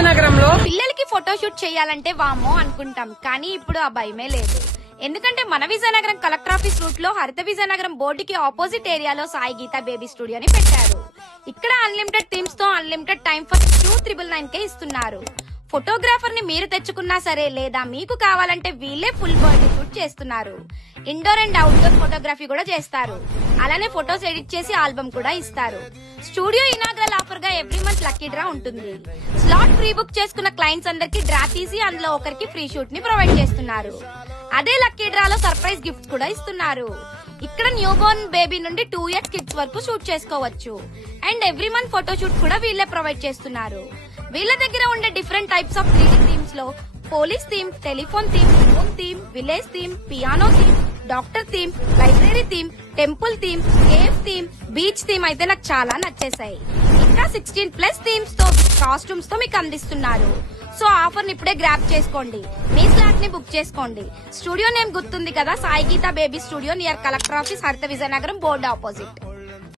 విజయనగరంలో పిల్లలకి ఫోటోషూట్ చేయాలంటే వామ్మో అనుకుంటాం, కానీ ఇప్పుడు ఆ భయమే లేదు. ఎందుకంటే మన విజయనగరం కలెక్టర్ ఆఫీస్ రూట్ లో హరిత విజయనగరం బోర్డుకి ఆపోజిట్ ఏరియాలో సాయి గీత బేబీ స్టూడియోని పెట్టారు. ఇక్కడ అన్లిమిటెడ్ థీమ్స్ తో అన్లిమిటెడ్ టైం ఫర్ 2999 ఇస్తున్నారు. ఫోటోగ్రాఫర్ ని మీరు తెచ్చుకున్నా సరే, లేదా మీకు కావాలంటే వీళ్ళే ఫుల్ బాడీ షూట్ చేస్తున్నారు. ఇండోర్ అండ్ అవుట్డోర్ ఫోటోగ్రఫీ కూడా చేస్తారు. అలానే ఫొటోస్ ఎడిట్ చేసి ఆల్బమ్ కూడా ఇస్తారు. స్టూడియో ఇనాగ్రల్ ఆఫర్ గా ఎవ్రీ మంత్ లక్కీ డ్రా ఉంటుంది. స్లాట్ ప్రీ బుక్ చేసుకున్న క్లయింట్స్ అందరికి డ్రా తీసి అందులో ఒకరికి ఫ్రీ షూట్ ని ప్రొవైడ్ చేస్తున్నారు. అదే లక్కీ డ్రాలో సర్ప్రైజ్ గిఫ్ట్స్ కూడా ఇస్తున్నారు. ఇక్కడ న్యూ బోర్న్ బేబీ నుండి 2 years కిడ్స్ వరకు షూట్ చేసుకోవచ్చు. And every month photo shoot కూడా వీళ్ళే ప్రొవైడ్ చేస్తున్నారు. వీళ్ళ దగ్గర ఉండే different types of 3D themes లో police theme, telephone theme, home theme, village theme, piano theme, doctor theme, library theme, temple theme, cave theme, beach theme అయితే నాకు చాలా నచ్చేసాయి. ఇంకా 16+ థీమ్స్ తో కాస్ట్యూమ్స్ తో మీకు అందిస్తున్నారు. సో ఆఫర్ ని ఇప్పుడే గ్రాప్ చేసుకోండి, మీ స్లాట్ ని బుక్ చేసుకోండి. స్టూడియో నేమ్ గుర్తుంది కదా, Sai Geetha baby studio near collector office, Haritha Vizianagaram board opposite.